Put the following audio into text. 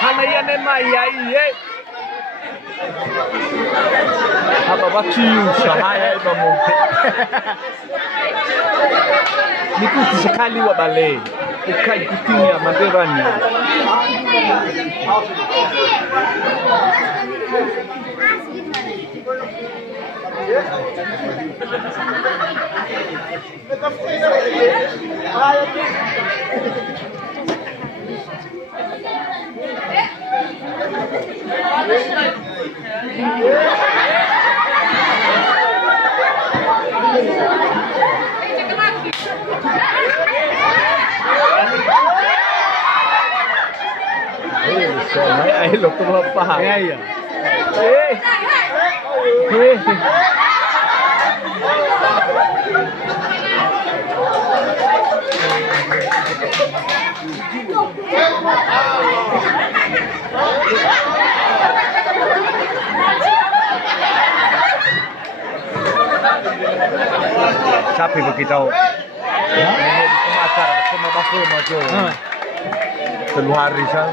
Hana yane mayai hapa wakiusha haya iba mumpe nikuti wa bale ukai kutinya maderani Ay, lo como paha. Iya. Capek begitu. Ya, ini di Makassar, sama bakso macam. Keluar Rizal.